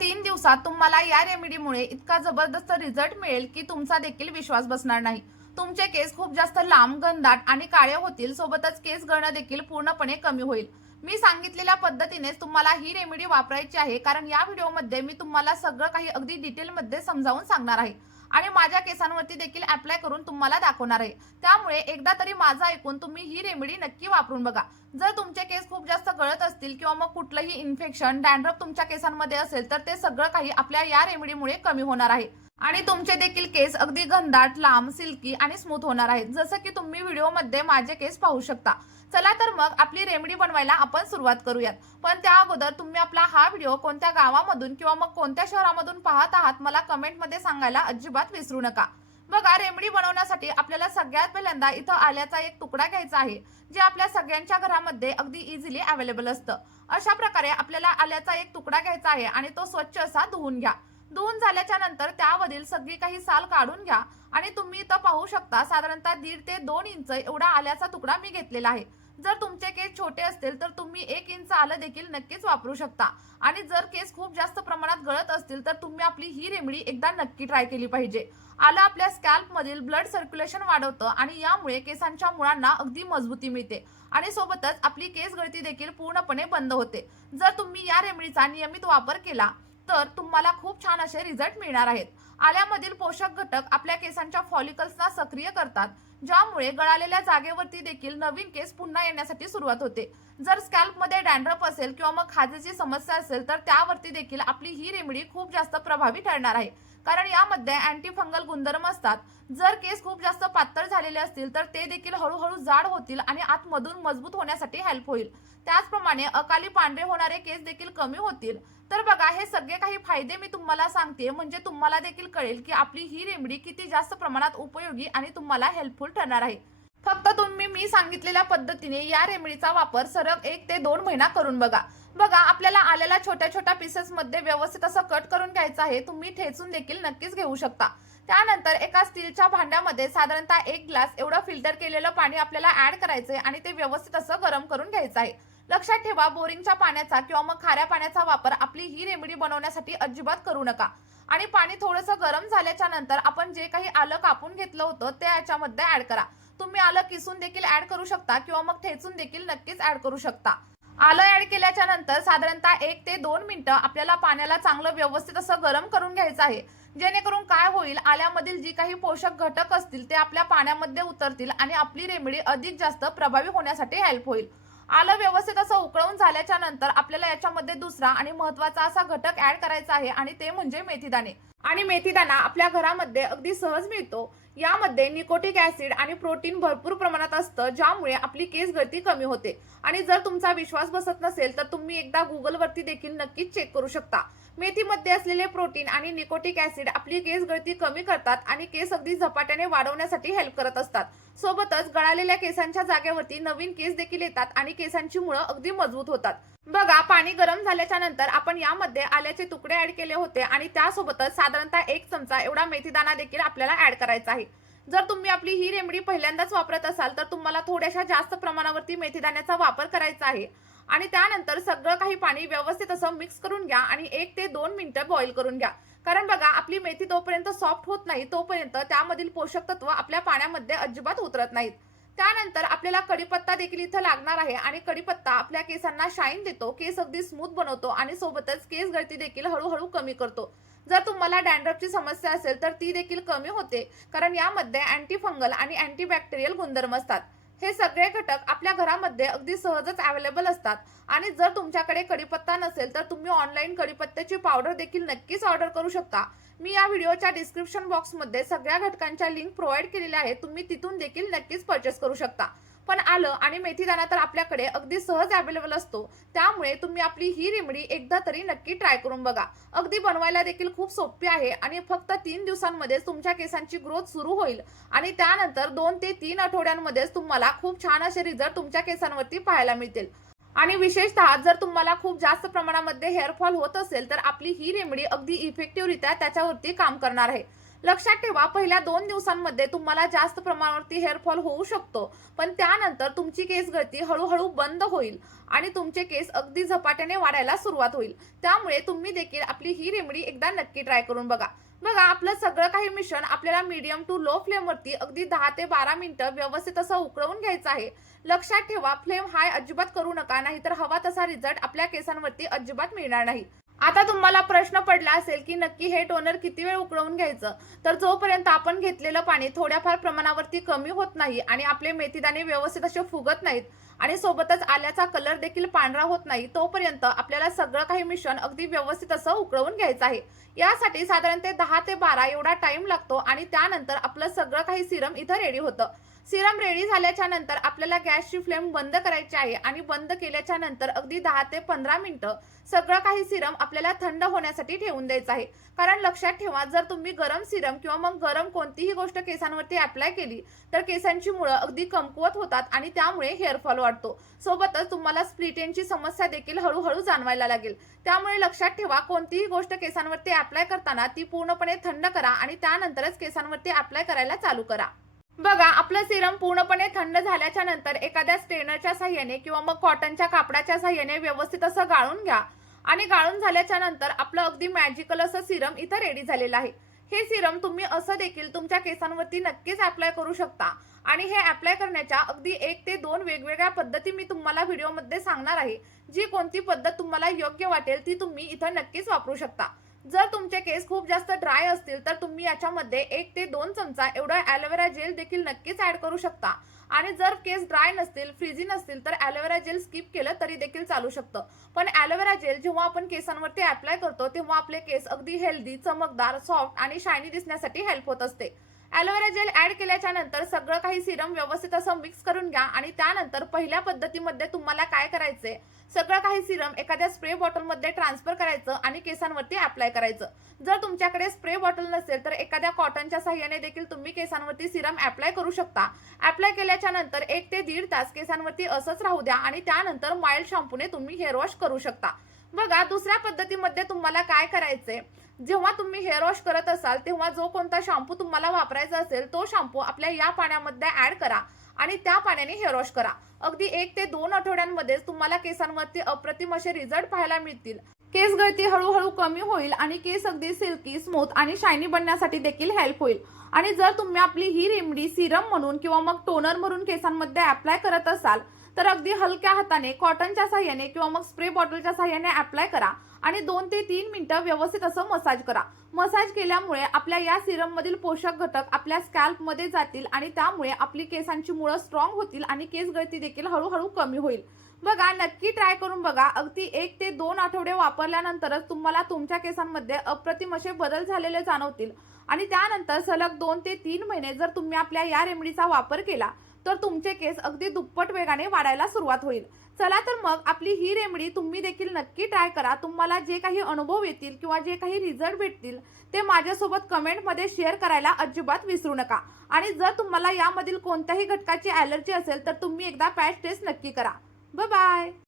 3 दिवसात तुम्हाला या रेमेडीमुळे इतका जबरदस्त रिझल्ट मिळेल की तुमचा देखील विश्वास बसणार नाही। तुमचे केस खूप जास्त लांब, घनदाट आणि काळे होतील, सोबतच केस गळणं देखील पूर्णपणे कमी होईल। मी सांगितलेल्या पद्धतीनेच तुम्हाला ही रेमेडी वापरायची आहे, कारण या व्हिडिओमध्ये मी तुम्हाला सगळं काही अगदी डिटेलमध्ये समजावून सांगणार आहे आणि माझ्या केसांवरती देखील अप्लाय करून तुम्हाला दाखवणार आहे। त्यामुळे एकदा तरी माझं ऐकून तुम्ही ही रेमेडी नक्की वापरून बघा। जर तुमचे केस खूप जास्त गळत असतील किंवा मग कुठलंही इन्फेक्शन, डॅन्ड्रफ तुमच्या केसांमध्ये असेल तर ते सगळं काही आपल्या या रेमेडीमुळे कमी होणार आहे आणि तुमचे देखील केस अगदी घनदाट, लांब, सिल्की आणि स्मूथ होणार आहेत, जसं की तुम्ही व्हिडिओमध्ये माझे केस पाहू शकता। चला तर मग आपली रेमेडी बनवायला आपण सुरुवात करूयात। पण त्या अगोदर तुम्ही आपला हा व्हिडिओ कोणत्या गावामधून किंवा मग कोणत्या शहरामधून पाहत आहात मला कमेंटमध्ये सांगायला अजिबात विसरू नका। बघा, रेमेडी बनवण्यासाठी आपल्याला सगळ्यात पहिल्यांदा इथं आल्याचा एक तुकडा घ्यायचा आहे, जे आपल्या सगळ्यांच्या घरामध्ये अगदी इझिली अवेलेबल असतं। अशा प्रकारे आपल्याला आल्याचा एक तुकडा घ्यायचा आहे आणि तो स्वच्छ असा धुवून घ्या। धुवून झाल्याच्या नंतर त्यावरील सगळी काही साल काढून घ्या आणि तुम्ही इथं पाहू शकता साधारणतः 1.5 ते 2 इंच एवढा आल्याचा तुकडा मी घेतलेला आहे। जर तुमचे केस छोटे असतील तर तुम्ही 1 इंच आलं देखील नक्कीच वापरू शकता आणि जर केस खूप जास्त प्रमाणात गळत असतील तर तुम्ही आपली ही रेमेडी एकदा नक्की ट्राय केली पाहिजे। आलं आपल्या स्कॅल्प मधील ब्लड सर्क्युलेशन वाढवतं आणि यामुळे केसांच्या मुळांना अगदी मजबूती मिळते आणि सोबतच आपली केस गळती देखील पूर्णपणे बंद होते। जर तुम्ही या रेमेडीचा नियमित वापर केला तर तुम्हाला खूप छान असे रिझल्ट मिळणार आहेत। आल्यामधील पोषक घटक आपल्या केसांच्या फॉलिकल्सना सक्रिय करतात, ज्यामुळे गळालेल्या जागेवरती देखील नवीन केस पुन्हा येण्यासाठी सुरुवात होते। जर स्कॅल्पमध्ये डॅन्ड्रफ असेल किंवा मग खाजेची समस्या असेल तर त्यावरती देखील आपली ही रेमेडी खूप जास्त प्रभावी ठरणार आहे, कारण यामध्ये अँटी फंगल गुणधर्म असतात। जर केस खूप जास्त पातळ झालेले असतील तर ते देखील हळूहळू जाड होतील आणि आतमधून मजबूत होण्यासाठी हेल्प होईल। त्याचप्रमाणे अकाली पांढरे होणारे केस देखील कमी होतील। तर बघा, हे सगळे काही फायदे मी तुम्हाला सांगते म्हणजे तुम्हाला देखील कळेल की आपली ही रेमेडी किती जास्त प्रमाणात उपयोगी आणि तुम्हाला हेल्पफुल ठरणार आहे। फक्त तुम्ही मी सांगितलेल्या पद्धतीने या रेमेडीचा वापर सरळ 1 ते 2 महिना करून बघा। बघा, आपल्याला आलेल्या छोट्या छोट्या पीसेस मध्ये व्यवस्थित असं कट करून घ्यायचं आहे। तुम्ही ठेचून देखील नक्कीच घेऊ शकता। त्यानंतर एका स्टीलच्या भांड्यामध्ये साधारणतः 1 ग्लास एवढं फिल्टर केलेलं पाणी आपल्याला ऍड करायचंय आणि ते व्यवस्थित असं गरम करून घ्यायचं आहे। लक्षात ठेवा, बोरिंगच्या पाण्याचा किंवा मग खाऱ्या पाण्याचा वापर आपली ही रेमेडी बनवण्यासाठी अजिबात करू नका। आणि पाणी थोडंसं गरम झाल्याच्या नंतर आपण जे काही आलं कापून घेतलं होतं ते याच्यामध्ये ऍड करा। तुम्ही आलं किसून देखील ऍड करू शकता किंवा मग ठेचून देखील नक्कीच ऍड करू शकता। आलं ऍड केल्याच्या नंतर साधारणतः 1 ते 2 मिनिटं आपल्याला पाण्याला चांगलं व्यवस्थित असं गरम करून घ्यायचं आहे, जेणेकरून काय होईल, आल्यामधील जी काही पोषक घटक असतील ते आपल्या पाण्यामध्ये उतरतील आणि आपली रेमेडी अधिक जास्त प्रभावी होण्यासाठी हेल्प होईल। आलं व्यवस्थित असं उकळून झाल्याच्या नंतर आपल्याला याच्यामध्ये दुसरा आणि महत्त्वाचा असा घटक ऍड करायचा आहे आणि ते म्हणजे मेथीदाणे। आणि मेथीदाणा आपल्या घरामध्ये अगदी सहज मिळतो। यामध्ये निकोटिक ऍसिड आणि प्रोटीन भरपूर प्रमाणात असतं, ज्यामुळे आपली केस गळती कमी होते। आणि जर तुमचा विश्वास बसत नसेल तर तुम्ही एकदा गुगलवरती देखील नक्कीच चेक करू शकता। मेथीमध्ये असलेले प्रोटीन आणि निकोटिक ऍसिड आपली केस गळती कमी करतात आणि केस अगदी झपाट्याने वाढवण्यासाठी हेल्प करत असतात। सोबतच गळालेल्या केसांच्या जागेवरती नवीन केस देखील येतात आणि केसांची मुळं अगदी मजबूत होतात। बघा, पाणी गरम झाल्याच्या नंतर आपण यामध्ये आल्याचे तुकडे ऍड केले होते आणि त्यासोबतच साधारणतः 1 चमचा एवढा मेथीदाणा देखील आपल्याला ऍड करायचा आहे। जर तुम्ही आपली ही रेमेडी पहिल्यांदाच वापरत असाल तर तुम्हाला थोड्याशा जास्त प्रमाणावरती मेथीदाण्याचा वापर करायचा आहे आणि त्यानंतर सगळं काही पाणी व्यवस्थित असं मिक्स करून घ्या आणि 1 ते 2 मिनिटं बॉईल करून घ्या। कारण बघा, आपली मेथी तोपर्यंत सॉफ्ट होत नाही तोपर्यंत त्यामधील पोषक तत्व आपल्या पाण्यामध्ये अजिबात उतरत नाहीत। त्यानंतर आपल्याला कढीपत्ता देखील इथं लागणार आहे आणि कढीपत्ता आपल्या केसांना शाईन देतो, केस अगदी स्मूथ बनवतो आणि सोबतच केस गळती देखील हळूहळू कमी करतो। जर तुम्हाला डॅन्ड्रफची समस्या असेल तर ती देखील कमी होते, कारण यामध्ये अँटी फंगल आणि अँटीबॅक्टेरियल गुणधर्म असतात। हे सगळे घटक आपल्या घरामध्ये अगदी सहजच अवेलेबल असतात आणि जर तुमच्याकडे कढीपत्ता नसेल तर तुम्ही ऑनलाईन कढीपत्त्याची पावडर देखील नक्कीच ऑर्डर करू शकता। मी या व्हिडिओच्या डिस्क्रिप्शन बॉक्समध्ये सगळ्या घटकांच्या लिंक प्रोव्हाइड केलेल्या आहेत, तुम्ही तिथून देखील नक्कीच परचेस करू शकता। पण आलं आणि मेथीदाणा तर आपल्याकडे अगदी सहज अवेलेबल असतो, त्यामुळे तुम्ही आपली ही रेमेडी एकदा तरी नक्की ट्राय करून बघा। अगदी बनवायला देखील खूप सोपी आहे आणि फक्त 3 दिवसांमध्ये तुमच्या केसांची ग्रोथ सुरू होईल आणि त्यानंतर 2 ते 3 आठवड्यांमध्येच तुम्हाला खूप छान असे रिझल्ट तुमच्या केसांवरती पाहायला मिळतील। आणि विशेषतः जर तुम्हाला खूप जास्त प्रमाणामध्ये हेअर फॉल होत असेल तर आपली ही रेमेडी अगदी इफेक्टिव्हरित्या त्याच्यावरती काम करणार आहे। लक्षात ठेवा, पहिल्या 2 दिवसांमध्ये तुम्हाला जास्त प्रमाणावरती हेअरफॉल होऊ शकतो, पण त्यानंतर तुमची केस गळती हळूहळू बंद होईल आणि तुमचे केस अगदी झपाट्याने वाढायला सुरुवात होईल. त्यामुळे तुम्ही देखील आपली ही रेमेडी एकदा नक्की ट्राय करून बघा. बघा, आपलं सगळं काही मिश्रण आपल्याला मीडियम टू लो फ्लेमवरती अगदी 10 ते 12 मिनिटं व्यवस्थित असं उकळवून घ्यायचं आहे. लक्षात ठेवा, फ्लेम हाय अजिबात करू नका, नाहीतर हवा तसा रिझल्ट आपल्या केसांवरती अजिबात मिळणार नाही. आता तुम्हाला प्रश्न पडला असेल की नक्की हे टोनर किती वेळ उकळवून घ्यायचं. तर जोपर्यंत आपण घेतलेलं पाणी थोड्याफार प्रमाणावरती कमी होत नाही आणि आपले मेथीदाणे व्यवस्थित असे फुगत नाहीत आणि सोबतच आल्याचा कलर देखील पांढरा होत नाही, तोपर्यंत आपल्याला सगळं काही मिश्रण अगदी व्यवस्थित असं उकळवून घ्यायचं आहे. यासाठी साधारणतः 10 ते 12 एवढा टाइम लागतो आणि त्यानंतर आपलं सगळं काही सिरम इथं रेडी होतं. सिरम रेडी झाल्याच्या नंतर आपल्याला गॅसची फ्लेम बंद करायची आहे आणि बंद केल्याच्या नंतर अगदी 10 ते 15 मिनिटं सगळं काही सिरम आपल्याला थंड होण्यासाठी ठेवून द्यायचं आहे. कारण लक्षात ठेवा, जर तुम्ही गरम सिरम किंवा मग गरम कोणतीही गोष्ट केसांवरती अप्लाय केली तर केसांची मुळं अगदी कमकुवत होतात आणि त्यामुळे हेअरफॉल वाढतो. सोबतच तुम्हाला स्प्लिट एंडची समस्या देखील हळूहळू जाणवायला लागेल. त्यामुळे लक्षात ठेवा, कोणतीही गोष्ट केसांवरती अप्लाय करताना ती पूर्णपणे थंड करा आणि त्यानंतरच केसांवरती अप्लाय करायला चालू करा. बघा, आपलं सिरम पूर्णपणे थंड झाल्याच्या नंतर एखाद्या स्ट्रेनरच्या साहाय्याने किंवा मग कॉटनच्या कापडाच्या साहाय्याने व्यवस्थित असं गाळून घ्या आणि गाळून झाल्याच्या नंतर आपलं अगदी मॅजिकल असं सिरम इथं रेडी झालेलं आहे. हे सिरम तुम्ही असं देखील तुमच्या केसांवरती नक्कीच अप्लाय करू शकता आणि हे अप्लाय करण्याच्या अगदी 1 ते 2 वेगवेगळ्या पद्धती मी तुम्हाला व्हिडिओमध्ये सांगणार आहे. जी कोणती पद्धत तुम्हाला योग्य वाटेल ती तुम्ही इथं नक्कीच वापरू शकता. जर तुमचे केस खूप जास्त ड्राय असतील तर तुम्ही याच्यामध्ये 1 ते 2 चमचा एवढा ॲलोवेरा जेल देखील नक्कीच ऍड करू शकता आणि जर केस ड्राय नसतील, फ्रीझी नसतील तर ॲलोवेरा जेल स्किप केलं तरी देखील चालू शकतं. पण ॲलोवेरा जेल जेव्हा आपण केसांवरती अप्लाय करतो तेव्हा आपले केस अगदी हेल्दी, चमकदार, सॉफ्ट आणि शायनी दिसण्यासाठी हेल्प होत असते. ॲलोवेरा जेल ऍड केल्याच्या नंतर सगळं काही सिरम व्यवस्थित असं मिक्स करून घ्या आणि त्यानंतर पहिल्या पद्धतीमध्ये तुम्हाला काय करायचंय, सगळं काही सिरम एखाद्या स्प्रे बॉटलमध्ये ट्रान्सफर करायचं आणि केसांवरती अप्लाय करायचं. जर तुमच्याकडे स्प्रे बॉटल नसेल तर एखाद्या कॉटनच्या साहाय्याने देखील तुम्ही केसांवरती सिरम अप्लाय करू शकता. अप्लाय केल्याच्या नंतर 1 ते 1.5 तास केसांवरती असंच राहू द्या आणि त्यानंतर माइल्ड शॅम्पूने तुम्ही हेअर वॉश करू शकता. बघा, दुसऱ्या पद्धतीमध्ये तुम्हाला काय करायचंय, जेव्हा तुम्ही हेअर वॉश करत असाल तेव्हा जो कोणता शॅम्पू तुम्हाला वापरायचा असेल तो शॅम्पू आपल्या या पाण्यामध्ये ऍड करा आणि त्या पाण्याने हेअर वॉश करा. अगदी 1 ते 2 आठवड्यांमध्येच तुम्हाला केसांवरती अप्रतिम असे रिझल्ट पाहायला मिळतील. केस गळती हळूहळू कमी होईल आणि केस अगदी सिल्की, स्मूथ आणि शायनी बनण्यासाठी देखील हेल्प होईल. आणि जर तुम्ही आपली ही रेमेडी सिरम म्हणून किंवा मग टोनर म्हणून केसांमध्ये अप्लाय करत असाल तर अगदी हलक्या हाताने कॉटनच्या साहाय्याने किंवा मग स्प्रे बॉटलच्या साहाय्याने अप्लाय करा आणि 2 ते 3 मिनिटं व्यवस्थित असं मसाज करा. मसाज केल्यामुळे आपल्या या सिरम मधील पोषक घटक आपल्या स्कॅल्प मध्ये जातील आणि त्यामुळे आपली केसांची मुळं स्ट्रॉंग होतील आणि केस गळती देखील हळूहळू कमी होईल. बघा, नक्की ट्राय करून बघा. अगदी 1 ते 2 आठवडे वापरल्यानंतरच तुम्हाला तुमच्या केसांमध्ये अप्रतिम असे बदल झालेले जाणवतील आणि त्यानंतर सलग 2 ते 3 महिने जर तुम्ही आपल्या या रेमेडीचा वापर केला तर तुमचे केस अगदी दुप्पट वेगाने वाढायला सुरुवात होईल. चला तर मग आपली ही रेमेडी तुम्ही देखील नक्की ट्राय करा. तुम्हाला जे काही अनुभव येतील किंवा जे काही रिझल्ट भेटतील ते माझ्यासोबत कमेंटमध्ये शेअर करायला अजिबात विसरू नका. आणि जर तुम्हाला यामधील कोणत्याही घटकाची ॲलर्जी असेल तर तुम्ही एकदा पॅच टेस्ट नक्की करा. Bye bye.